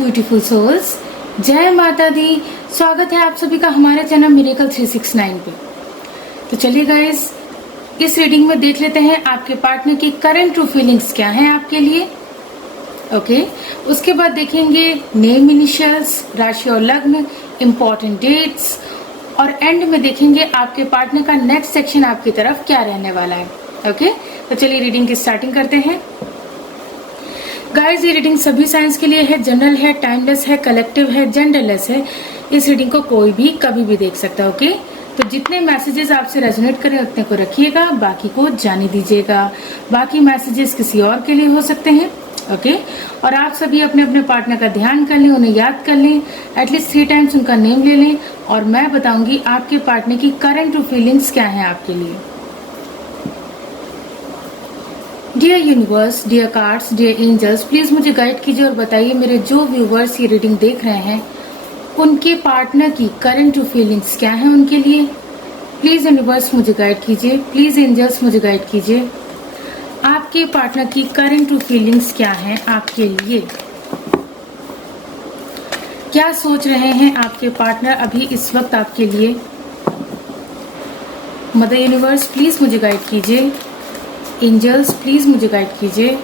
Beautiful souls, जय माता दी। स्वागत है आप सभी का हमारे चैनल मिरेकल 369 पे। तो चलिए गाइस, इस रीडिंग में देख लेते हैं आपके पार्टनर की करंट ट्रू फीलिंग्स क्या हैं आपके लिए। ओके, उसके बाद देखेंगे नेम, इनिशियल्स, राशि और लग्न, इम्पोर्टेंट डेट्स, और एंड में देखेंगे आपके पार्टनर का नेक्स्ट सेक्शन आपकी तरफ क्या रहने वाला है। ओके, तो चलिए रीडिंग की स्टार्टिंग करते हैं। गाइस, ये रीडिंग सभी साइंस के लिए है, जनरल है, टाइमलेस है, कलेक्टिव है, जेंडरलेस है। इस रीडिंग को कोई भी कभी भी देख सकता है। ओके, तो जितने मैसेजेस आपसे रेजोनेट करें उतने को रखिएगा, बाकी को जाने दीजिएगा। बाकी मैसेजेस किसी और के लिए हो सकते हैं। ओके, और आप सभी अपने अपने पार्टनर का ध्यान कर लें, उन्हें याद कर लें, एटलीस्ट 3 टाइम्स उनका नेम ले लें, और मैं बताऊंगी आपके पार्टनर की करंट ट्रू फीलिंग्स क्या है आपके लिए। Dear universe, dear cards, dear angels, please मुझे गाइड कीजिए और बताइए मेरे जो व्यूवर्स ये रीडिंग देख रहे हैं उनके पार्टनर की करंट ट्रू फीलिंग्स क्या है उनके लिए। प्लीज यूनिवर्स मुझे गाइड कीजिए, प्लीज एंजल्स मुझे गाइड कीजिए, आपके पार्टनर की करंट ट्रू फीलिंग्स क्या है आपके लिए। क्या सोच रहे हैं आपके पार्टनर अभी इस वक्त आपके लिए। मदर यूनिवर्स प्लीज मुझे गाइड कीजिए, एंजल्स प्लीज मुझे गाइड कीजिए।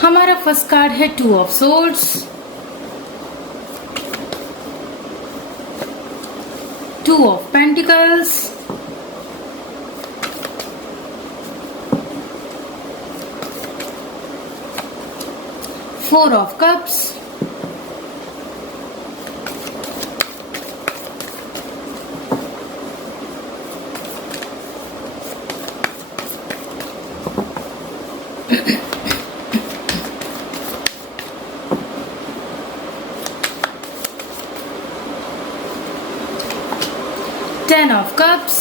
हमारा फर्स्ट कार्ड है 2 of swords, 2 of pentacles, 4 of cups, 10 of cups,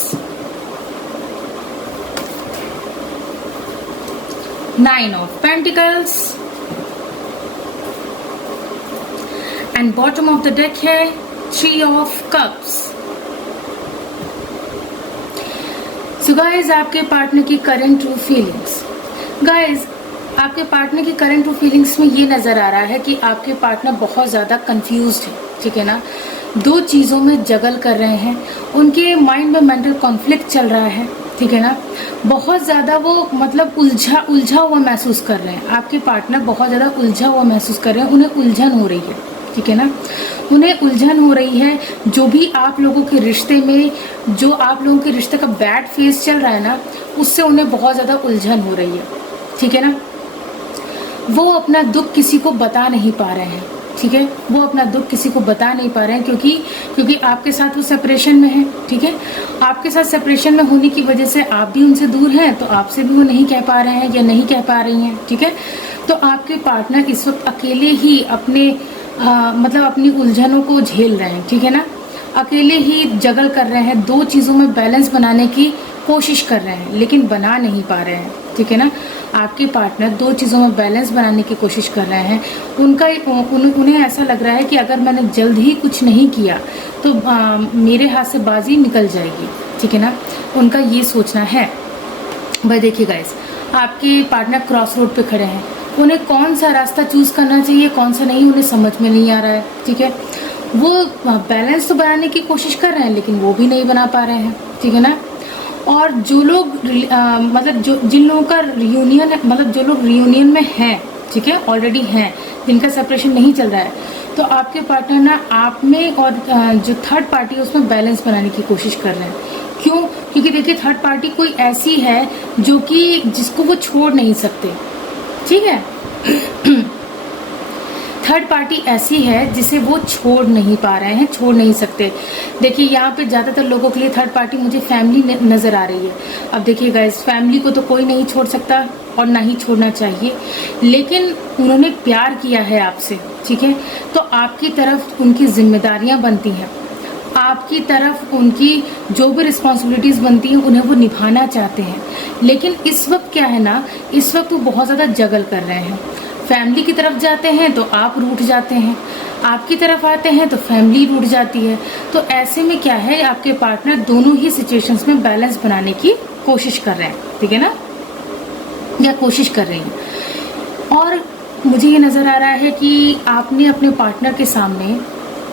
9 of pentacles, and bottom of the deck है 3 ऑफ कप्स। सो गाइज, आपके पार्टनर की करंट ट्रू फीलिंग्स। गाइज, आपके पार्टनर की करंट ट्रू फीलिंग्स में ये नजर आ रहा है कि आपके पार्टनर बहुत ज्यादा कंफ्यूज्ड है, ठीक है ना। 2 चीजों में जगल कर रहे हैं, उनके माइंड में मेंटल कॉन्फ्लिक्ट चल रहा है, ठीक है ना। बहुत ज्यादा वो मतलब उलझा हुआ महसूस कर रहे हैं। आपके पार्टनर बहुत ज्यादा उलझा हुआ महसूस कर रहे हैं, उन्हें उलझन हो रही है, ठीक है ना। उन्हें उलझन हो रही है, जो भी आप लोगों के रिश्ते में, जो आप लोगों के रिश्ते का बैड फेज चल रहा है ना, उससे उन्हें बहुत ज्यादा उलझन हो रही है, ठीक है ना। वो अपना दुख किसी को बता नहीं पा रहे हैं, ठीक है। वो अपना दुख किसी को बता नहीं पा रहे हैं क्योंकि आपके साथ वो सेपरेशन में है, ठीक है। आपके साथ सेपरेशन में होने की वजह से आप भी उनसे दूर हैं, तो आपसे भी वो नहीं कह पा रहे हैं या नहीं कह पा रही हैं, ठीक है। तो आपके पार्टनर इस वक्त अकेले ही अपने मतलब अपनी उलझनों को झेल रहे हैं, ठीक है ना। अकेले ही जगल कर रहे हैं, 2 चीजों में बैलेंस बनाने की कोशिश कर रहे हैं, लेकिन बना नहीं पा रहे हैं, ठीक है ना। आपके पार्टनर 2 चीजों में बैलेंस बनाने की कोशिश कर रहे हैं। उन्हें ऐसा लग रहा है कि अगर मैंने जल्द ही कुछ नहीं किया तो मेरे हाथ से बाजी निकल जाएगी, ठीक है ना। उनका ये सोचना है। भाई देखिए गाइस, आपके पार्टनर क्रॉस रोड पे खड़े हैं, उन्हें कौन सा रास्ता चूज करना चाहिए, कौन सा नहीं, उन्हें समझ में नहीं आ रहा है, ठीक है। वो बैलेंस तो बनाने की कोशिश कर रहे हैं, लेकिन वो भी नहीं बना पा रहे हैं, ठीक है ना। और जो लोग मतलब जिन लोगों का रियूनियन, मतलब जो लोग रियूनियन में हैं, ठीक है, ऑलरेडी हैं, जिनका सेपरेशन नहीं चल रहा है, तो आपके पार्टनर ना आप में और जो थर्ड पार्टी है उसमें बैलेंस बनाने की कोशिश कर रहे हैं। क्यों? क्योंकि देखिए, थर्ड पार्टी कोई ऐसी है जो कि जिसको वो छोड़ नहीं सकते, ठीक है। थर्ड पार्टी ऐसी है जिसे वो छोड़ नहीं पा रहे हैं, छोड़ नहीं सकते। देखिए, यहाँ पे ज्यादातर लोगों के लिए थर्ड पार्टी मुझे फैमिली नजर आ रही है। अब देखिए गाइस, फैमिली को तो कोई नहीं छोड़ सकता और ना ही छोड़ना चाहिए, लेकिन उन्होंने प्यार किया है आपसे, ठीक है। तो आपकी तरफ उनकी जिम्मेदारियां बनती हैं, आपकी तरफ उनकी जो भी रिस्पॉन्सिबिलिटीज बनती हैं उन्हें वो निभाना चाहते हैं। लेकिन इस वक्त क्या है ना, इस वक्त वो बहुत ज्यादा जगल कर रहे हैं। फैमिली की तरफ जाते हैं तो आप रूठ जाते हैं, आपकी तरफ आते हैं तो फैमिली रूठ जाती है। तो ऐसे में क्या है, आपके पार्टनर दोनों ही सिचुएशंस में बैलेंस बनाने की कोशिश कर रहे हैं, ठीक है ना, या कोशिश कर रही हैं। और मुझे ये नज़र आ रहा है कि आपने अपने पार्टनर के सामने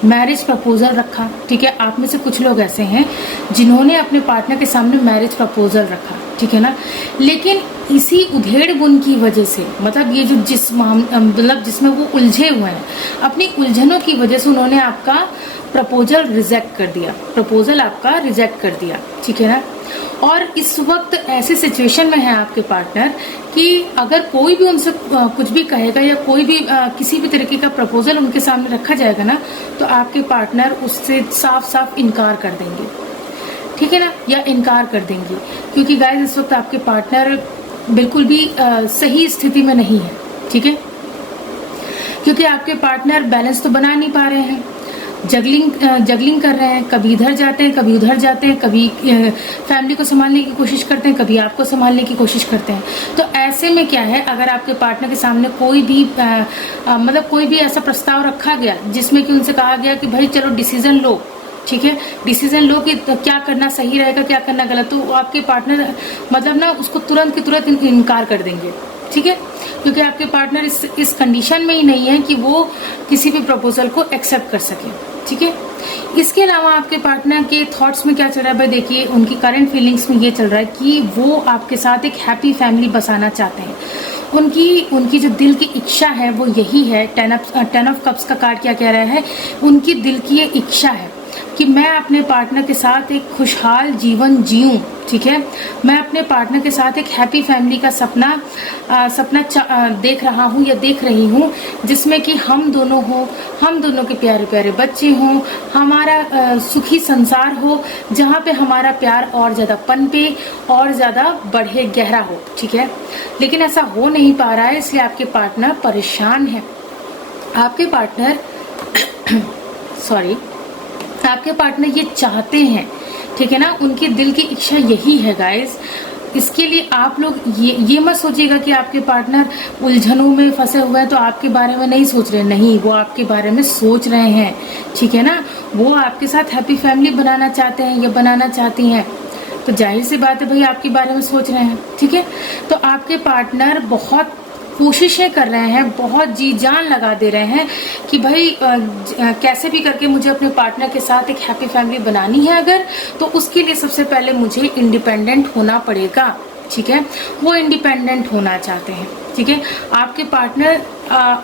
मैरिज प्रपोजल रखा, ठीक है। आप में से कुछ लोग ऐसे हैं जिन्होंने अपने पार्टनर के सामने मैरिज प्रपोजल रखा, ठीक है ना, लेकिन इसी उधेड़ बुन की वजह से, मतलब ये जो मतलब जिसमें वो उलझे हुए हैं, अपनी उलझनों की वजह से उन्होंने आपका प्रपोजल रिजेक्ट कर दिया, प्रपोजल आपका रिजेक्ट कर दिया, ठीक है ना। और इस वक्त ऐसी सिचुएशन में है आपके पार्टनर कि अगर कोई भी उनसे कुछ भी कहेगा या कोई भी किसी भी तरीके का प्रपोजल उनके सामने रखा जाएगा ना, तो आपके पार्टनर उससे साफ साफ इनकार कर देंगे, ठीक है ना, या इनकार कर देंगे। क्योंकि गाइस इस वक्त आपके पार्टनर बिल्कुल भी सही स्थिति में नहीं है, ठीक है, क्योंकि आपके पार्टनर बैलेंस तो बना नहीं पा रहे हैं, जगलिंग कर रहे हैं, कभी इधर जाते हैं, कभी उधर जाते हैं, कभी फैमिली को संभालने की कोशिश करते हैं, कभी आपको संभालने की कोशिश करते हैं। तो ऐसे में क्या है, अगर आपके पार्टनर के सामने कोई भी मतलब कोई भी ऐसा प्रस्ताव रखा गया जिसमें कि उनसे कहा गया कि भाई चलो डिसीजन लो, ठीक है, डिसीजन लो कि क्या करना सही रहेगा, क्या करना गलत, तो आपके पार्टनर मतलब ना उसको तुरंत की तुरंत इनकार कर देंगे, ठीक है, क्योंकि आपके पार्टनर इस कंडीशन में ही नहीं है कि वो किसी भी प्रपोजल को एक्सेप्ट कर सके, ठीक है। इसके अलावा आपके पार्टनर के थॉट्स में क्या चल रहा है भाई, देखिए उनकी करंट फीलिंग्स में ये चल रहा है कि वो आपके साथ एक हैप्पी फैमिली बसाना चाहते हैं। उनकी जो दिल की इच्छा है वो यही है। 10 ऑफ कप्स का कार्ड क्या कह रहा है, उनकी दिल की ये इच्छा है कि मैं अपने पार्टनर के साथ एक खुशहाल जीवन जीऊं, ठीक है, मैं अपने पार्टनर के साथ एक हैप्पी फैमिली का सपना देख रहा हूं या देख रही हूं, जिसमें कि हम दोनों के प्यारे प्यारे बच्चे हों, हमारा सुखी संसार हो, जहां पे हमारा प्यार और ज्यादा पनपे और ज्यादा बढ़े, गहरा हो, ठीक है। लेकिन ऐसा हो नहीं पा रहा है, इसलिए आपके पार्टनर परेशान है। आपके पार्टनर आपके पार्टनर ये चाहते हैं, ठीक है ना, उनकी दिल की इच्छा यही है गाइस। इसके लिए आप लोग ये मत सोचिएगा कि आपके पार्टनर उलझनों में फंसे हुए हैं तो आपके बारे में नहीं सोच रहे, नहीं, वो आपके बारे में सोच रहे हैं, ठीक है ना। वो आपके साथ हैप्पी फैमिली बनाना चाहते हैं या बनाना चाहती हैं, तो जाहिर सी बात है भाई आपके बारे में सोच रहे हैं, ठीक है। तो आपके पार्टनर बहुत कोशिशें कर रहे हैं, बहुत जी जान लगा दे रहे हैं कि भाई कैसे भी करके मुझे अपने पार्टनर के साथ एक हैप्पी फैमिली बनानी है अगर, तो उसके लिए सबसे पहले मुझे इंडिपेंडेंट होना पड़ेगा, ठीक है। वो इंडिपेंडेंट होना चाहते हैं, ठीक है। आपके पार्टनर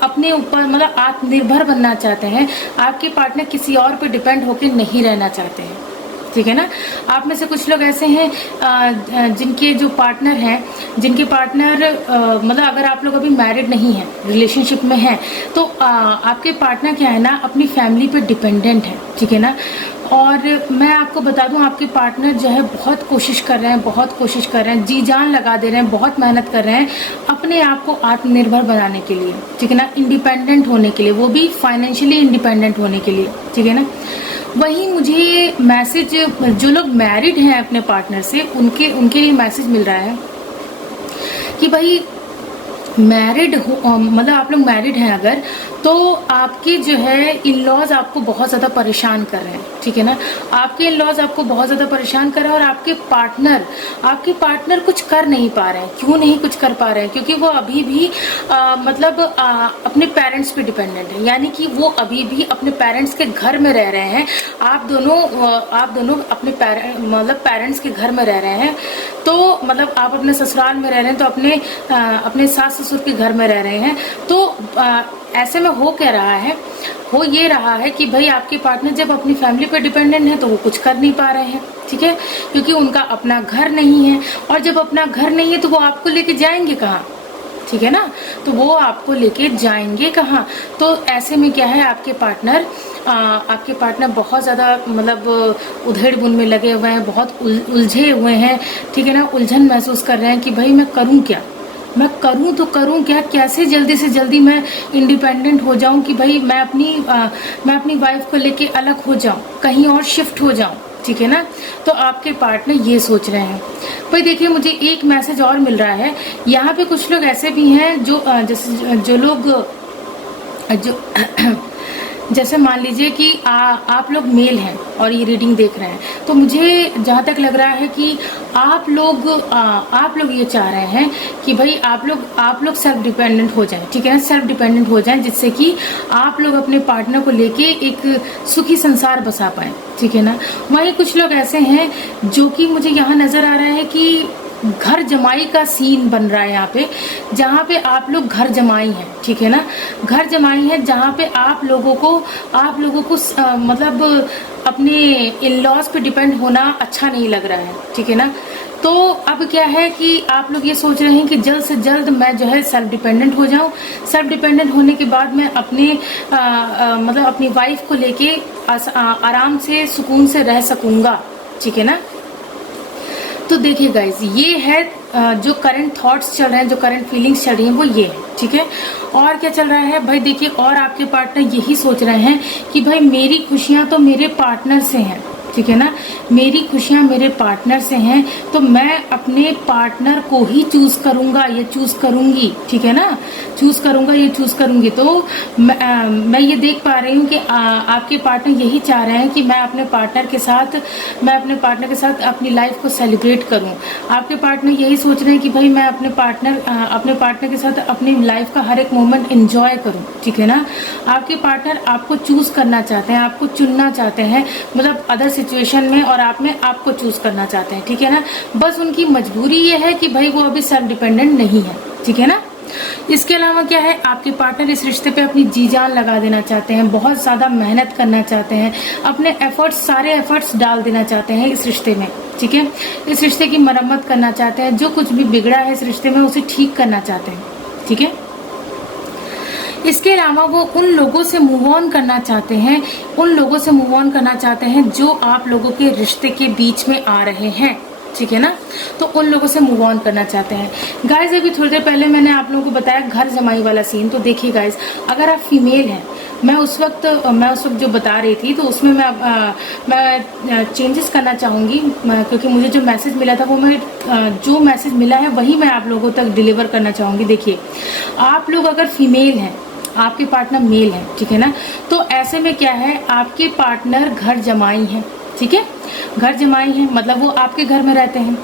अपने ऊपर मतलब आत्मनिर्भर बनना चाहते हैं। आपके पार्टनर किसी और पे डिपेंड होकर नहीं रहना चाहते हैं, ठीक है ना। आप में से कुछ लोग ऐसे हैं जिनके जो पार्टनर हैं, जिनके पार्टनर मतलब अगर आप लोग अभी मैरिड नहीं हैं, रिलेशनशिप में हैं, तो आपके पार्टनर क्या है ना, अपनी फैमिली पे डिपेंडेंट है, ठीक है ना। और मैं आपको बता दूं, आपके पार्टनर जो है बहुत कोशिश कर रहे हैं, जी जान लगा दे रहे हैं, बहुत मेहनत कर रहे हैं अपने आप को आत्मनिर्भर बनाने के लिए, ठीक है ना, इंडिपेंडेंट होने के लिए, वो भी फाइनेंशियली इंडिपेंडेंट होने के लिए, ठीक है ना। वहीं मुझे मैसेज, जो लोग मैरिड हैं अपने पार्टनर से, उनके लिए मैसेज मिल रहा है कि भाई मैरिड हो, मतलब आप लोग मैरिड हैं अगर, तो आपके जो है इन लॉज आपको बहुत ज़्यादा परेशान कर रहे हैं, ठीक है ना। आपके इन लॉज आपको बहुत ज़्यादा परेशान कर रहे हैं और आपके पार्टनर कुछ कर नहीं पा रहे हैं। क्यों नहीं कुछ कर पा रहे हैं? क्योंकि वो अभी भी अपने पेरेंट्स पे डिपेंडेंट है, यानी कि वो अभी भी अपने पेरेंट्स के घर में रह रहे हैं। आप दोनों अपने पेरेंट्स के घर में रह रहे हैं, तो मतलब आप अपने ससुराल में रह रहे हैं, तो अपने सास ससुर के घर में रह रहे हैं। तो ऐसे में हो ये रहा है कि भाई आपके पार्टनर जब अपनी फैमिली पे डिपेंडेंट है तो वो कुछ कर नहीं पा रहे हैं, ठीक है, क्योंकि उनका अपना घर नहीं है। और जब अपना घर नहीं है तो वो आपको लेके जाएंगे कहाँ, ठीक है ना, तो वो आपको लेके जाएंगे कहाँ। तो ऐसे में क्या है, आपके पार्टनर बहुत ज़्यादा मतलब उधेड़ बुन में लगे हुए हैं, बहुत उलझे हुए हैं, ठीक है ना, उलझन महसूस कर रहे हैं कि भाई मैं करूँ क्या, मैं करूं तो करूं क्या, कैसे जल्दी से जल्दी मैं इंडिपेंडेंट हो जाऊं कि भाई मैं अपनी वाइफ को लेके अलग हो जाऊं, कहीं और शिफ्ट हो जाऊं, ठीक है ना। तो आपके पार्टनर ये सोच रहे हैं। भाई देखिए, मुझे एक मैसेज और मिल रहा है, यहाँ पे कुछ लोग ऐसे भी हैं जो जैसे मान लीजिए कि आप लोग मेल हैं और ये रीडिंग देख रहे हैं, तो मुझे जहाँ तक लग रहा है कि आप लोग ये चाह रहे हैं कि भाई आप लोग सेल्फ डिपेंडेंट हो जाएं, ठीक है ना, सेल्फ डिपेंडेंट हो जाएं, जिससे कि आप लोग अपने पार्टनर को लेके एक सुखी संसार बसा पाएं, ठीक है ना। वहीं कुछ लोग ऐसे हैं जो कि मुझे यहाँ नजर आ रहा है कि घर जमाई का सीन बन रहा है यहाँ पे, जहाँ पे आप लोग घर जमाई हैं, ठीक है ना, घर जमाई है, जहाँ पे आप लोगों को मतलब अपने इन लॉज पे डिपेंड होना अच्छा नहीं लग रहा है, ठीक है ना। तो अब क्या है कि आप लोग ये सोच रहे हैं कि जल्द से जल्द मैं जो है सेल्फ डिपेंडेंट हो जाऊं, सेल्फ डिपेंडेंट होने के बाद मैं अपने मतलब अपनी वाइफ को लेके आराम से सुकून से रह सकूंगा, ठीक है ना। तो देखिए गाइज, ये है जो करंट थॉट्स चल रहे हैं, जो करंट फीलिंग्स चल रही हैं, वो ये है, ठीक है। और क्या चल रहा है भाई, देखिए, और आपके पार्टनर यही सोच रहे हैं कि भाई मेरी खुशियां तो मेरे पार्टनर से हैं, ठीक है ना, मेरी खुशियां मेरे पार्टनर से हैं, तो मैं अपने पार्टनर को ही चूज करूंगा, ये चूज करूंगी, ठीक है ना, चूज करूंगा, ये चूज करूंगी। तो मैं ये देख पा रही हूँ कि आपके पार्टनर यही चाह रहे हैं कि मैं अपने पार्टनर के साथ अपनी लाइफ को सेलिब्रेट करूं। आपके पार्टनर यही सोच रहे हैं कि भाई मैं अपने पार्टनर के साथ अपनी लाइफ का हर एक मोमेंट एंजॉय करूं, ठीक है ना। आपके पार्टनर आपको चूज करना चाहते हैं, आपको चुनना चाहते हैं, मतलब अदर सिचुएशन में और आपको चूज करना चाहते हैं, ठीक है ना। बस उनकी मजबूरी ये है कि भाई वो अभी सेल्फ डिपेंडेंट नहीं है, ठीक है ना। इसके अलावा क्या है, आपके पार्टनर इस रिश्ते पे अपनी जी जान लगा देना चाहते हैं, बहुत ज्यादा मेहनत करना चाहते हैं, अपने सारे एफर्ट्स डाल देना चाहते हैं इस रिश्ते में, ठीक है। इस रिश्ते की मरम्मत करना चाहते हैं, जो कुछ भी बिगड़ा है इस रिश्ते में उसे ठीक करना चाहते हैं, ठीक है। इसके अलावा वो उन लोगों से मूव ऑन करना चाहते हैं, जो आप लोगों के रिश्ते के बीच में आ रहे हैं, ठीक है ना। तो उन लोगों से मूव ऑन करना चाहते हैं। गाइज, अभी थोड़ी देर पहले मैंने आप लोगों को बताया घर जमाई वाला सीन। तो देखिए गाइज, अगर आप फीमेल हैं, मैं उस वक्त जो बता रही थी, तो उसमें मैं चेंजेस करना चाहूंगी, क्योंकि मुझे जो मैसेज मिला था जो मैसेज मिला है वही मैं आप लोगों तक डिलीवर करना चाहूंगी। देखिए, आप लोग अगर फीमेल हैं, आपके पार्टनर मेल है, ठीक है ना, तो ऐसे में क्या है, आपके पार्टनर घर जमाई है, ठीक है, घर जमाई है, मतलब वो आपके घर में रहते हैं।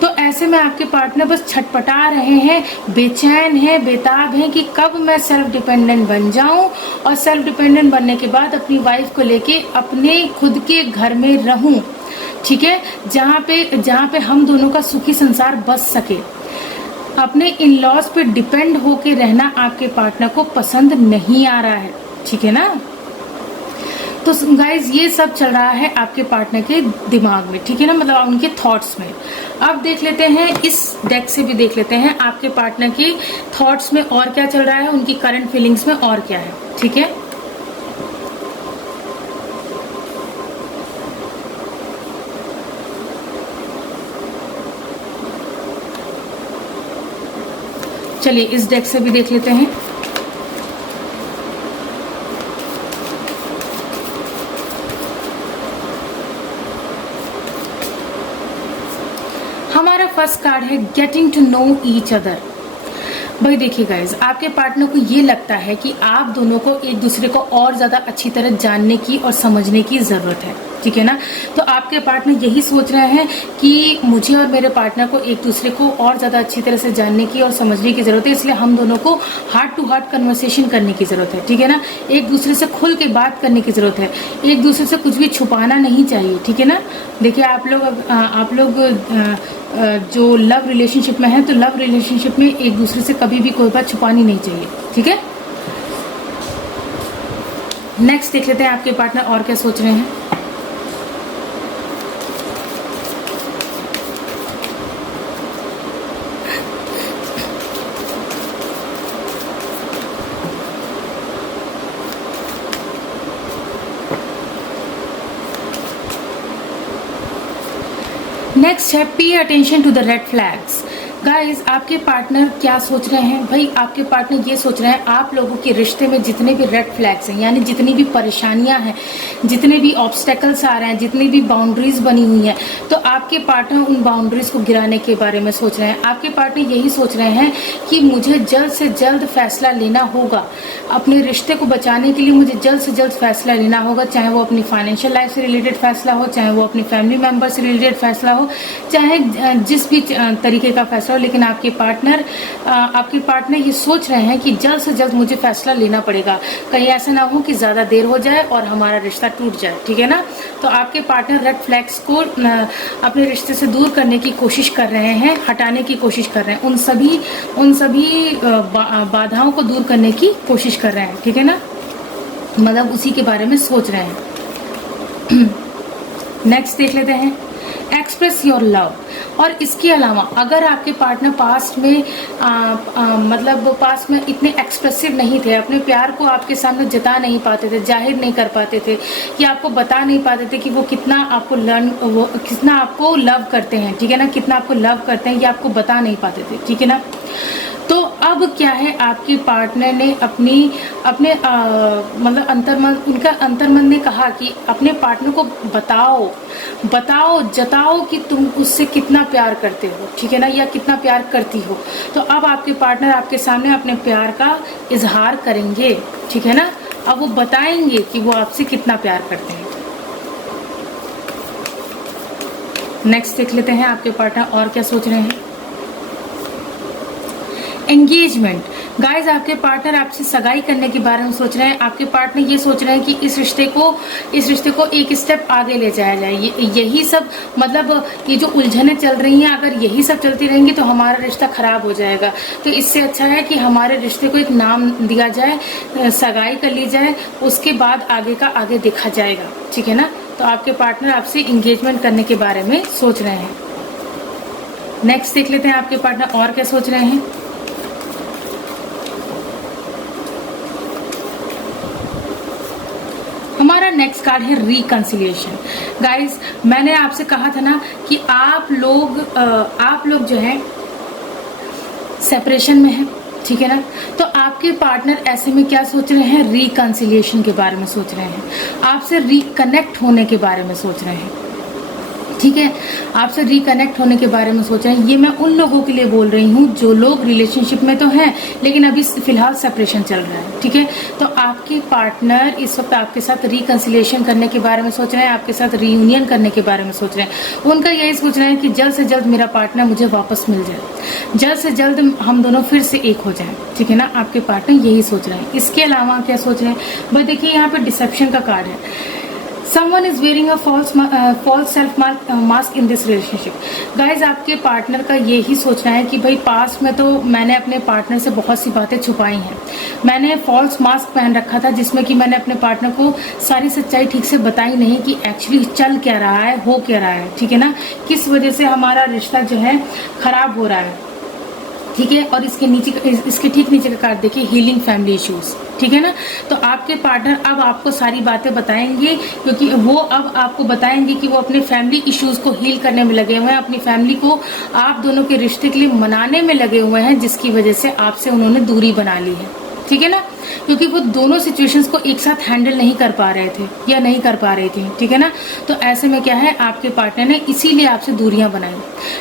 तो ऐसे में आपके पार्टनर बस छटपटा रहे हैं, बेचैन है, बेताब है कि कब मैं सेल्फ डिपेंडेंट बन जाऊं, और सेल्फ डिपेंडेंट बनने के बाद अपनी वाइफ को लेके अपने खुद के घर में रहूं, ठीक है, जहाँ पे हम दोनों का सुखी संसार बस सके। अपने इन लॉज पे डिपेंड होके रहना आपके पार्टनर को पसंद नहीं आ रहा है, ठीक है ना। तो गाइज, ये सब चल रहा है आपके पार्टनर के दिमाग में, ठीक है ना, मतलब उनके थॉट्स में। अब देख लेते हैं, इस डेक से भी देख लेते हैं आपके पार्टनर के थॉट्स में और क्या चल रहा है, उनकी करंट फीलिंग्स में और क्या है, ठीक है। चलिए इस डेक से भी देख लेते हैं। हमारा फर्स्ट कार्ड है getting to know each other. भाई देखिए गाइज, आपके पार्टनर को ये लगता है कि आप दोनों को एक दूसरे को और ज्यादा अच्छी तरह जानने की और समझने की जरूरत है, ठीक है ना। तो आपके पार्टनर यही सोच रहे हैं कि मुझे और मेरे पार्टनर को एक दूसरे को और ज्यादा अच्छी तरह से जानने की और समझने की जरूरत है, इसलिए हम दोनों को हार्ट टू हार्ट कन्वर्सेशन करने की जरूरत है, ठीक है ना। एक दूसरे से खुल के बात करने की जरूरत है, एक दूसरे से कुछ भी छुपाना नहीं चाहिए, ठीक है ना। देखिए, आप लोग जो लव रिलेशनशिप में है, तो लव रिलेशनशिप में एक दूसरे से कभी भी कोई बात छुपानी नहीं चाहिए, ठीक है। नेक्स्ट देख लेते हैं आपके पार्टनर और क्या सोच रहे हैं। नेक्स्ट है pay attention to the red flags. Guys आपके पार्टनर क्या सोच रहे हैं? भाई आपके पार्टनर ये सोच रहे हैं आप लोगों के रिश्ते में जितने भी रेड फ्लैग्स हैं, यानी जितनी भी परेशानियां हैं, जितने भी ऑब्स्टेकल्स आ रहे हैं, जितनी भी बाउंड्रीज बनी हुई हैं, तो आपके पार्टनर उन बाउंड्रीज को गिराने के बारे में सोच रहे हैं। आपके पार्टनर यही सोच रहे हैं कि मुझे जल्द से जल्द फैसला लेना होगा, अपने रिश्ते को बचाने के लिए मुझे जल्द से जल्द फैसला लेना होगा, चाहे वो अपनी फाइनेंशियल लाइफ से रिलेटेड फैसला हो, चाहे वो अपनी फैमिली मेंबर से रिलेटेड फैसला हो, चाहे जिस भी तरीके का फैसला हो। लेकिन आपके पार्टनर ये सोच रहे हैं कि जल्द से जल्द मुझे फैसला लेना पड़ेगा, कहीं ऐसा ना हो कि ज्यादा देर हो जाए और हमारा रिश्ता टूट जाए, ठीक है ना। तो आपके पार्टनर रेड फ्लैग्स को अपने रिश्ते से दूर करने की कोशिश कर रहे हैं, हटाने की कोशिश कर रहे हैं, उन सभी बाधाओं को दूर करने की कोशिश कर रहे हैं, ठीक है ना, मतलब उसी के बारे में सोच रहे हैं। नेक्स्ट देख लेते हैं, एक्सप्रेस योर लव। और इसके अलावा अगर आपके पार्टनर पास्ट में पास्ट में इतने एक्सप्रेसिव नहीं थे, अपने प्यार को आपके सामने जता नहीं पाते थे, जाहिर नहीं कर पाते थे, या आपको बता नहीं पाते थे कि वो कितना आपको लव करते हैं, ठीक है ना, कितना आपको लव करते हैं, ये आपको बता नहीं पाते थे, ठीक है ना। तो अब क्या है, आपके पार्टनर ने अपने उनका अंतर्मन ने कहा कि अपने पार्टनर को जताओ कि तुम उससे कितना प्यार करते हो, ठीक है ना, या कितना प्यार करती हो। तो अब आपके पार्टनर आपके सामने अपने प्यार का इजहार करेंगे, ठीक है ना, अब वो बताएंगे कि वो आपसे कितना प्यार करते हैं। नेक्स्ट देख लेते हैं आपके पार्टनर और क्या सोच रहे हैं। एंगेजमेंट। गाइज आपके पार्टनर आपसे सगाई करने के बारे में सोच रहे हैं। आपके पार्टनर ये सोच रहे हैं कि इस रिश्ते को एक स्टेप आगे ले जाया जाए। यही सब मतलब ये जो उलझनें चल रही हैं, अगर यही सब चलती रहेंगी तो हमारा रिश्ता खराब हो जाएगा। तो इससे अच्छा है कि हमारे रिश्ते को एक नाम दिया जाए, सगाई कर ली जाए, उसके बाद आगे का आगे देखा जाएगा, ठीक है ना। तो आपके पार्टनर आपसे एंगेजमेंट करने के बारे में सोच रहे हैं। नेक्स्ट देख लेते हैं आपके पार्टनर और क्या सोच रहे हैं। हमारा नेक्स्ट कार्ड है रिकंसिलिएशन। गाइस मैंने आपसे कहा था ना कि आप लोग जो है सेपरेशन में है, ठीक है ना। तो आपके पार्टनर ऐसे में क्या सोच रहे हैं, रिकंसिलिएशन के बारे में सोच रहे हैं, आपसे रिकनेक्ट होने के बारे में सोच रहे हैं, ठीक है, आपसे रिकनेक्ट होने के बारे में सोच रहे हैं। ये मैं उन लोगों के लिए बोल रही हूँ जो लोग रिलेशनशिप में तो हैं लेकिन अभी फिलहाल सेपरेशन चल रहा है, ठीक है। तो आपके पार्टनर इस वक्त आपके साथ रिकंसिलिएशन करने के बारे में सोच रहे हैं, आपके साथ रियूनियन करने के बारे में सोच रहे हैं। उनका यही सोच रहे हैं कि जल्द से जल्द मेरा पार्टनर मुझे वापस मिल जाए, जल्द से जल्द हम दोनों फिर से एक हो जाए, ठीक है ना। आपके पार्टनर यही सोच रहे हैं। इसके अलावा क्या सोच रहे हैं भाई, देखिए यहाँ पे डिसेप्शन का कार्ड है। Someone is wearing a false self mask in this relationship. Guys आपके पार्टनर का यही सोचना है कि भाई पास्ट में तो मैंने अपने पार्टनर से बहुत सी बातें छुपाई हैं, मैंने फॉल्स मास्क पहन रखा था जिसमें कि मैंने अपने पार्टनर को सारी सच्चाई ठीक से बताई नहीं कि एक्चुअली चल क्या रहा है, हो क्या रहा है, ठीक है ना, किस वजह से हमारा रिश्ता जो है खराब हो रहा है, ठीक है। और इसके ठीक नीचे का कार्ड देखिए, हीलिंग फैमिली इश्यूज, ठीक है ना। तो आपके पार्टनर अब आपको सारी बातें बताएंगे, क्योंकि वो अब आपको बताएंगे कि वो अपने फैमिली इश्यूज को हील करने में लगे हुए हैं, अपनी फैमिली को आप दोनों के रिश्ते के लिए मनाने में लगे हुए हैं, जिसकी वजह से आपसे उन्होंने दूरी बना ली है, ठीक है ना, क्योंकि वो दोनों सिचुएशंस को एक साथ हैंडल नहीं कर पा रहे थे या नहीं कर पा रही थी, ठीक है ना। तो ऐसे में क्या है, आपके पार्टनर ने इसीलिए आपसे दूरियां बनाई।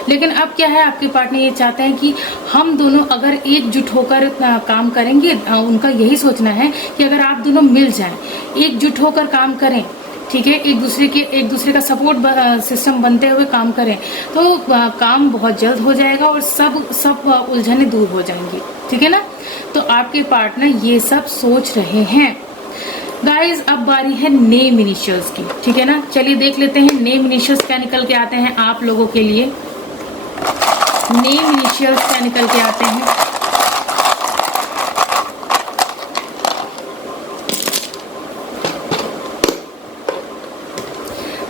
लेकिन अब क्या है, आपके पार्टनर ये चाहते हैं कि हम दोनों अगर एकजुट होकर काम करेंगे, उनका यही सोचना है कि अगर आप दोनों मिल जाएं, एकजुट होकर काम करें, ठीक है, एक दूसरे का सपोर्ट सिस्टम बनते हुए काम करें, तो काम बहुत जल्द हो जाएगा और सब उलझने दूर हो जाएंगी, ठीक है ना। तो आपके पार्टनर ये सब सोच रहे हैं। गाइज अब बारी है नेम इनिशियल्स की, ठीक है ना। चलिए देख लेते हैं नेम इनिशियल्स क्या निकल के आते हैं आप लोगों के लिए। नेम इनिशियल्स क्या निकल के आते हैं।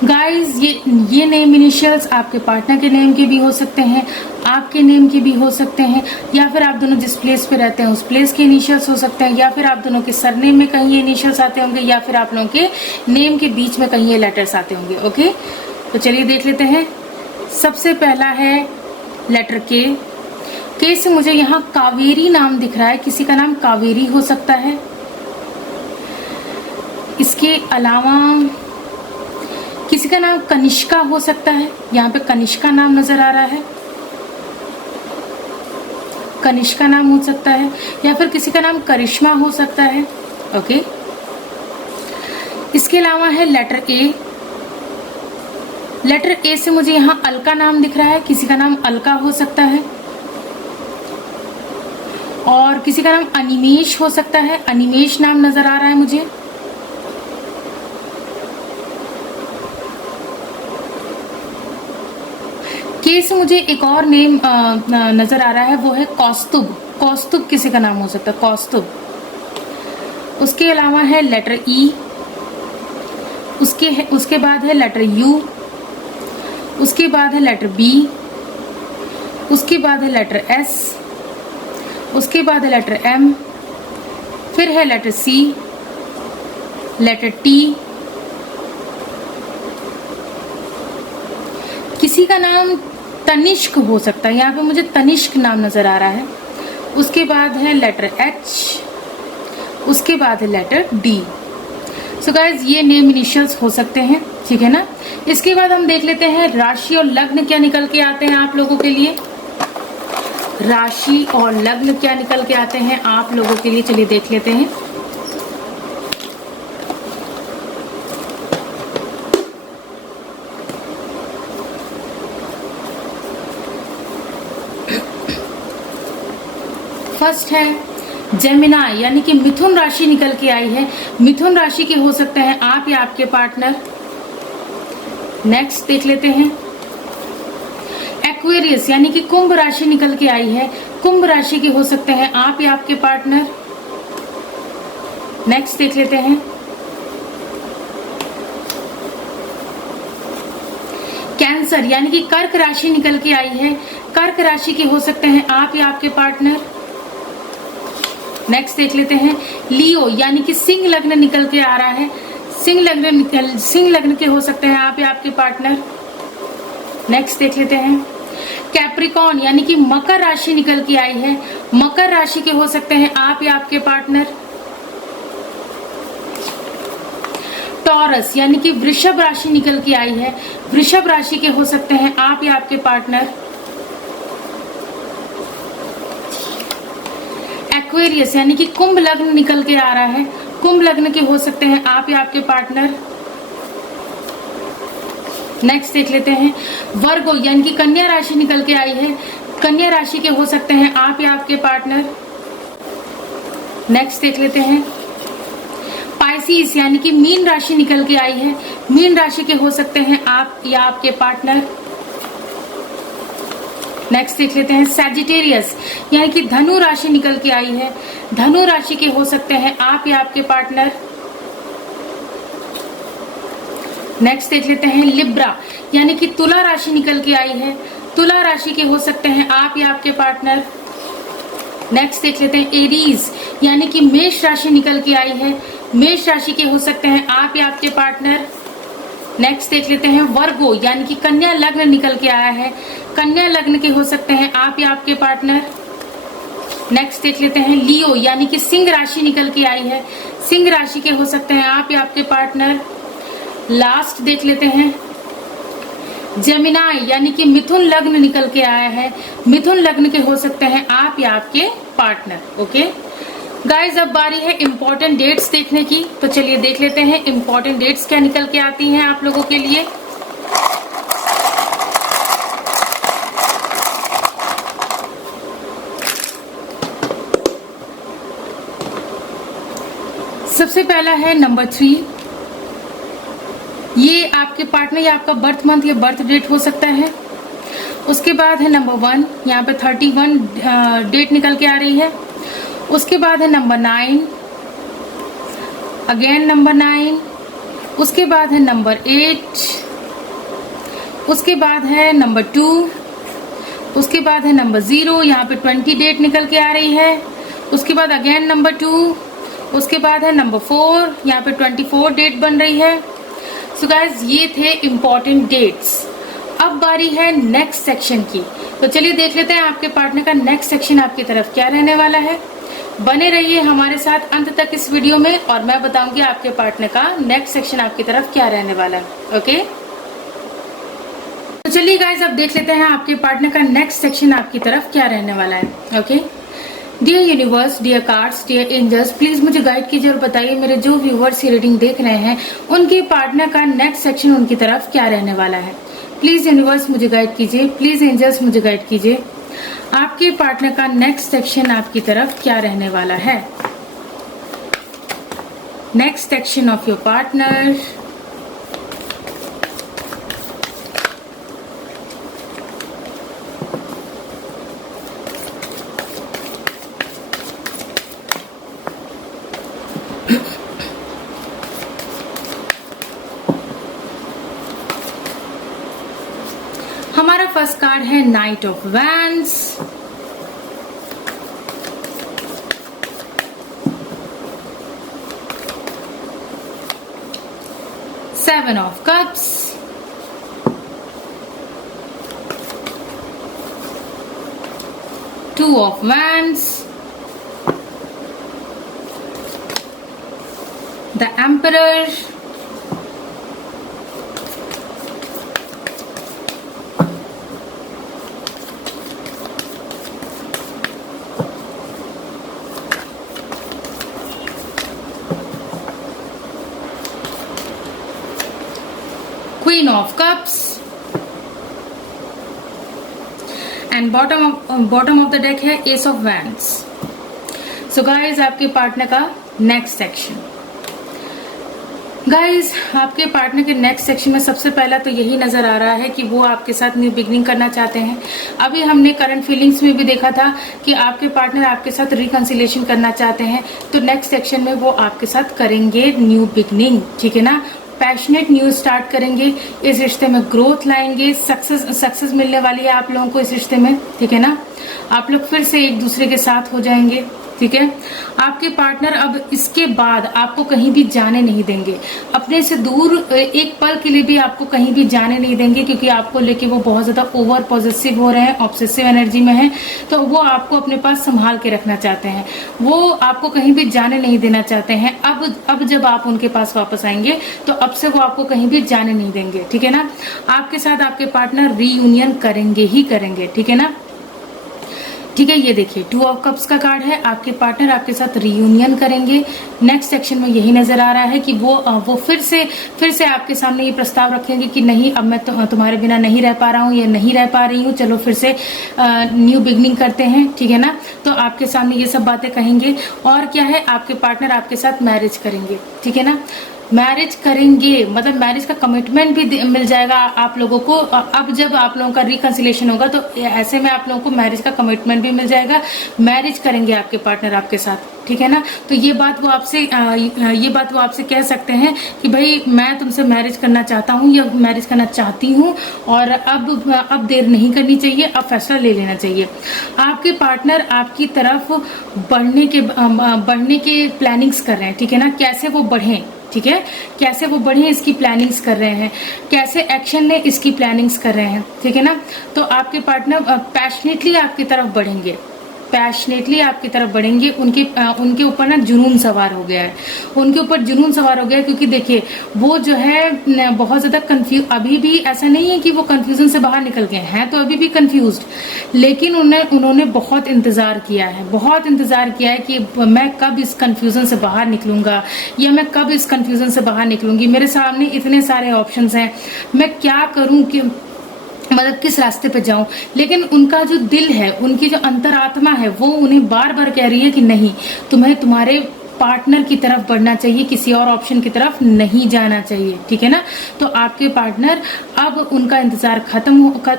गाइज ये नेम इनिशियल्स आपके पार्टनर के नेम के भी हो सकते हैं, आपके नेम के भी हो सकते हैं, या फिर आप दोनों जिस प्लेस पे रहते हैं उस प्लेस के इनिशियल्स हो सकते हैं, या फिर आप दोनों के सरनेम में कहीं ये इनिशियल्स आते होंगे, या फिर आप लोगों के नेम के बीच में कहीं ये लेटर्स आते होंगे। ओके, तो चलिए देख लेते हैं। सबसे पहला है लेटर के, के से मुझे यहाँ कावेरी नाम दिख रहा है, किसी का नाम कावेरी हो सकता है। इसके अलावा किसी का नाम कनिष्का हो सकता है, यहाँ पे कनिष्का नाम नजर आ रहा है, कनिष्का नाम हो सकता है, या फिर किसी का नाम करिश्मा हो सकता है। ओके, इसके अलावा है लेटर ए। लेटर ए से मुझे यहाँ अलका नाम दिख रहा है, किसी का नाम अलका हो सकता है, और किसी का नाम अनिमेश हो सकता है, अनिमेश नाम नजर आ रहा है मुझे। के से मुझे एक और नेम नजर आ रहा है, वो है कौस्तुभ। कौस्तुभ किसी का नाम हो सकता है, कौस्तुभ। उसके अलावा है लेटर ई, उसके बाद है लेटर यू, उसके बाद है लेटर बी, उसके बाद है लेटर एस, उसके बाद है लेटर एम, फिर है लेटर सी, लेटर टी, किसी का नाम तनिष्क हो सकता है, यहाँ पे मुझे तनिष्क नाम नजर आ रहा है। उसके बाद है लेटर एच, उसके बाद है लेटर डी। सो गाइज ये नेम इनिशियल्स हो सकते हैं, ठीक है ना। इसके बाद हम देख लेते हैं राशि और लग्न क्या निकल के आते हैं आप लोगों के लिए। राशि और लग्न क्या निकल के आते हैं आप लोगों के लिए, चलिए देख लेते हैं। फर्स्ट है जेमिनाई, यानी कि मिथुन राशि निकल के आई है। मिथुन राशि के हो सकते हैं आप या आपके पार्टनर। नेक्स्ट देख लेते हैं एक्वेरियस, यानी कि कुंभ राशि निकल के आई है। कुंभ राशि के हो सकते हैं आप या आपके पार्टनर। नेक्स्ट देख लेते हैं कैंसर, यानी कि कर्क राशि निकल के आई है। कर्क राशि के हो सकते हैं आप या आपके पार्टनर। नेक्स्ट देख लेते हैं लियो, यानी कि सिंह लग्न निकल के आ रहा है। सिंह लग्न के हो सकते हैं आप या आपके पार्टनर। नेक्स्ट देख लेते हैं कैप्रिकॉर्न, यानी कि मकर राशि निकल के आई है। मकर राशि के हो सकते हैं आप या आपके पार्टनर। टॉरस, यानी कि वृषभ राशि निकल के आई है। वृषभ राशि के हो सकते हैं आप या आपके पार्टनर। एक्वेरियस, यानी कि कुंभ लग्न निकल के आ रहा है। कुंभ लग्न के हो सकते हैं आप या आपके पार्टनर। नेक्स्ट देख लेते हैं वर्गो, यानी कि कन्या राशि निकल के आई है। कन्या राशि के हो सकते हैं आप या आपके पार्टनर। नेक्स्ट देख लेते हैं पाइसिस, यानी कि मीन राशि निकल के आई है। मीन राशि के हो सकते हैं आप या आपके पार्टनर। नेक्स्ट देख लेते हैं सैजिटेरियस, यानी कि धनु राशि निकल के आई है। धनु राशि के हो सकते हैं आप या आपके पार्टनर। नेक्स्ट देख लेते हैं लिब्रा, यानी कि तुला राशि निकल के आई है। तुला राशि के हो सकते हैं आप या आपके पार्टनर। नेक्स्ट देख लेते हैं एरीज, यानी कि मेष राशि निकल के आई है। मेष राशि के हो सकते हैं आप या आपके पार्टनर। नेक्स्ट देख लेते हैं वर्गो, यानी कि कन्या लग्न निकल के आया है। कन्या लग्न के हो सकते हैं आप या आपके पार्टनर। नेक्स्ट देख लेते हैं लियो, यानी कि सिंह राशि निकल के आई है। सिंह राशि के हो सकते हैं आप या आपके पार्टनर। लास्ट देख लेते हैं जेमिनाई, यानी कि मिथुन लग्न निकल के आया है। मिथुन लग्न के हो सकते हैं आप या आपके पार्टनर। ओके गाइज, अब बारी है इम्पोर्टेंट डेट्स देखने की, तो चलिए देख लेते हैं इम्पोर्टेंट डेट्स क्या निकल के आती हैं आप लोगों के लिए। सबसे पहला है नंबर 3, ये आपके पार्टनर या आपका बर्थ मंथ या बर्थ डेट हो सकता है। उसके बाद है नंबर 1, यहाँ पे 31 डेट निकल के आ रही है। उसके बाद है नंबर 9, अगेन नंबर 9। उसके बाद है नंबर 8, उसके बाद है नंबर 2, उसके बाद है नंबर 0, यहाँ पे 20 डेट निकल के आ रही है। उसके बाद अगेन नंबर 2, उसके बाद है नंबर 4, यहाँ पे 24 डेट बन रही है। सो गाइज ये थे इम्पोर्टेंट डेट्स। अब बारी है नेक्स्ट सेक्शन की। तो चलिए देख लेते हैं आपके पार्टनर का नेक्स्ट सेक्शन आपकी तरफ क्या रहने वाला है। बने रहिए हमारे साथ अंत तक इस वीडियो में और मैं बताऊंगी आपके पार्टनर का नेक्स्ट सेक्शन आपकी तरफ क्या रहने वाला है। ओके, तो चलिए गाइस अब देख लेते हैं आपके पार्टनर का नेक्स्ट सेक्शन आपकी तरफ क्या रहने वाला है। Okay, dear universe, dear cards, dear angels, please मुझे गाइड कीजिए और बताइए मेरे जो व्यूवर्स ये रीडिंग देख रहे हैं उनके पार्टनर का नेक्स्ट सेक्शन उनकी तरफ क्या रहने वाला है। प्लीज यूनिवर्स मुझे गाइड कीजिए, प्लीज एंजल्स मुझे गाइड कीजिए, आपके पार्टनर का नेक्स्ट सेक्शन आपकी तरफ क्या रहने वाला है। Next section of your partner. हमारा फर्स्ट कार्ड है night of wands, seven of cups, two of wands, the emperor, Queen of Cups, and bottom of the deck है Ace of Wands. So guys आपके partner का next section. Guys आपके partner के next section में सबसे पहला तो यही नजर आ रहा है कि वो आपके साथ न्यू बिगनिंग करना चाहते हैं। अभी हमने करंट फीलिंग्स में भी देखा था कि आपके पार्टनर आपके साथ रिकंसिलेशन करना चाहते हैं, तो नेक्स्ट सेक्शन में वो आपके साथ करेंगे न्यू बिगनिंग, ठीक है ना। पैशनेट न्यूज स्टार्ट करेंगे, इस रिश्ते में ग्रोथ लाएंगे, सक्सेस मिलने वाली है आप लोगों को इस रिश्ते में, ठीक है ना। आप लोग फिर से एक दूसरे के साथ हो जाएंगे, ठीक है। आपके पार्टनर अब इसके बाद आपको कहीं भी जाने नहीं देंगे, अपने से दूर एक पल के लिए भी आपको कहीं भी जाने नहीं देंगे, क्योंकि आपको लेके वो बहुत ज्यादा ओवर पॉजिटिव हो रहे हैं, ऑब्सेसिव एनर्जी में है, तो वो आपको अपने पास संभाल के रखना चाहते हैं, वो आपको कहीं भी जाने नहीं देना चाहते हैं। अब जब आप उनके पास वापस आएंगे तो अब से वो आपको कहीं भी जाने नहीं देंगे, ठीक है ना। आपके साथ आपके पार्टनर रीयूनियन करेंगे ही करेंगे, ठीक है ना। ठीक है, ये देखिए टू ऑफ कप्स का कार्ड है, आपके पार्टनर आपके साथ रीयूनियन करेंगे। नेक्स्ट सेक्शन में यही नजर आ रहा है कि वो फिर से आपके सामने ये प्रस्ताव रखेंगे कि नहीं, अब मैं तुम्हारे बिना नहीं रह पा रहा हूँ या नहीं रह पा रही हूँ, चलो फिर से न्यू बिगनिंग करते हैं, ठीक है ना। तो आपके सामने ये सब बातें कहेंगे। और क्या है, आपके पार्टनर आपके साथ मैरिज करेंगे, ठीक है ना। मैरिज करेंगे मतलब मैरिज का कमिटमेंट भी मिल जाएगा आप लोगों को। अब जब आप लोगों का रिकंसिलेशन होगा तो ऐसे में आप लोगों को मैरिज का कमिटमेंट भी मिल जाएगा, मैरिज करेंगे आपके पार्टनर आपके साथ, ठीक है ना। तो ये बात वो आपसे कह सकते हैं कि भाई मैं तुमसे मैरिज करना चाहता हूँ या मैरिज करना चाहती हूँ, और अब देर नहीं करनी चाहिए, अब फैसला ले लेना चाहिए। आपके पार्टनर आपकी तरफ बढ़ने के प्लानिंग्स कर रहे हैं, ठीक है ना। कैसे वो बढ़ें, ठीक है, कैसे वो बढ़े इसकी प्लानिंग्स कर रहे हैं, कैसे एक्शन ले इसकी प्लानिंग्स कर रहे हैं, ठीक है ना। तो आपके पार्टनर पैशनेटली आपकी तरफ बढ़ेंगे, पैशनेटली आपकी तरफ बढ़ेंगे। उनके ऊपर ना जुनून सवार हो गया है, उनके ऊपर जुनून सवार हो गया है, क्योंकि देखिए वो जो है बहुत ज्यादा कंफ्यूज, अभी भी ऐसा नहीं है कि वो कंफ्यूजन से बाहर निकल गए हैं, तो अभी भी कंफ्यूज्ड, लेकिन उन्होंने बहुत इंतजार किया है कि मैं कब इस कंफ्यूजन से बाहर निकलूंगा या मैं कब इस कंफ्यूजन से बाहर निकलूंगी, मेरे सामने इतने सारे ऑप्शंस हैं, मैं क्या करूं, कि मतलब किस रास्ते पे जाऊं। लेकिन उनका जो दिल है, उनकी जो अंतरात्मा है, वो उन्हें बार बार कह रही है कि नहीं, तुम्हें तुम्हारे पार्टनर की तरफ बढ़ना चाहिए, किसी और ऑप्शन की तरफ नहीं जाना चाहिए, ठीक है ना। तो आपके पार्टनर अब उनका इंतजार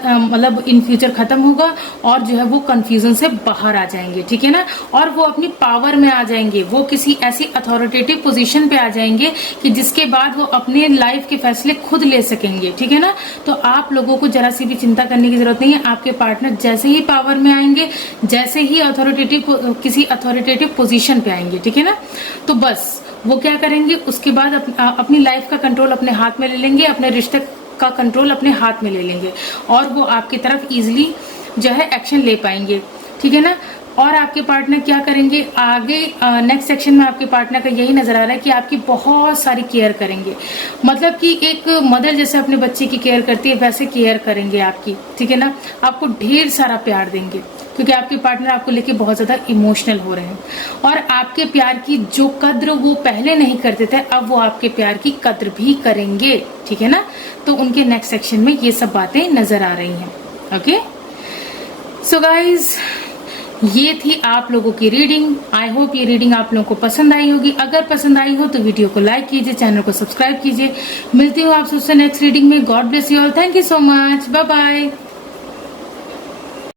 मतलब इन फ्यूचर खत्म होगा और जो है वो कंफ्यूजन से बाहर आ जाएंगे, ठीक है ना। और वो अपनी पावर में आ जाएंगे, वो किसी ऐसी अथॉरिटेटिव पोजीशन पे आ जाएंगे कि जिसके बाद वो अपने लाइफ के फैसले खुद ले सकेंगे, ठीक है ना। तो आप लोगों को जरा सी भी चिंता करने की जरूरत नहीं है। आपके पार्टनर जैसे ही पावर में आएंगे, जैसे ही किसी अथॉरिटेटिव पोजीशन पे आएंगे, ठीक है ना, तो बस वो क्या करेंगे, उसके बाद अपनी लाइफ का कंट्रोल अपने हाथ में ले लेंगे, अपने रिश्ते का कंट्रोल अपने हाथ में ले लेंगे और वो आपकी तरफ इजीली जो है एक्शन ले पाएंगे, ठीक है ना। और आपके पार्टनर क्या करेंगे आगे, नेक्स्ट सेक्शन में आपके पार्टनर का यही नजर आ रहा है कि आपकी बहुत सारी केयर करेंगे, मतलब कि एक मदर जैसे अपने बच्चे की केयर करती है वैसे केयर करेंगे आपकी, ठीक है ना। आपको ढेर सारा प्यार देंगे क्योंकि आपके पार्टनर आपको लेके बहुत ज्यादा इमोशनल हो रहे हैं और आपके प्यार की जो कद्र वो पहले नहीं करते थे अब वो आपके प्यार की कद्र भी करेंगे, ठीक है ना। तो उनके नेक्स्ट सेक्शन में ये सब बातें नजर आ रही हैं। ओके, सो गाइज ये थी आप लोगों की रीडिंग। आई होप ये रीडिंग आप लोगों को पसंद आई होगी। अगर पसंद आई हो तो वीडियो को लाइक कीजिए, चैनल को सब्सक्राइब कीजिए। मिलती हूँ आप सबसे नेक्स्ट रीडिंग में। God bless you all. Thank you so much. Bye bye.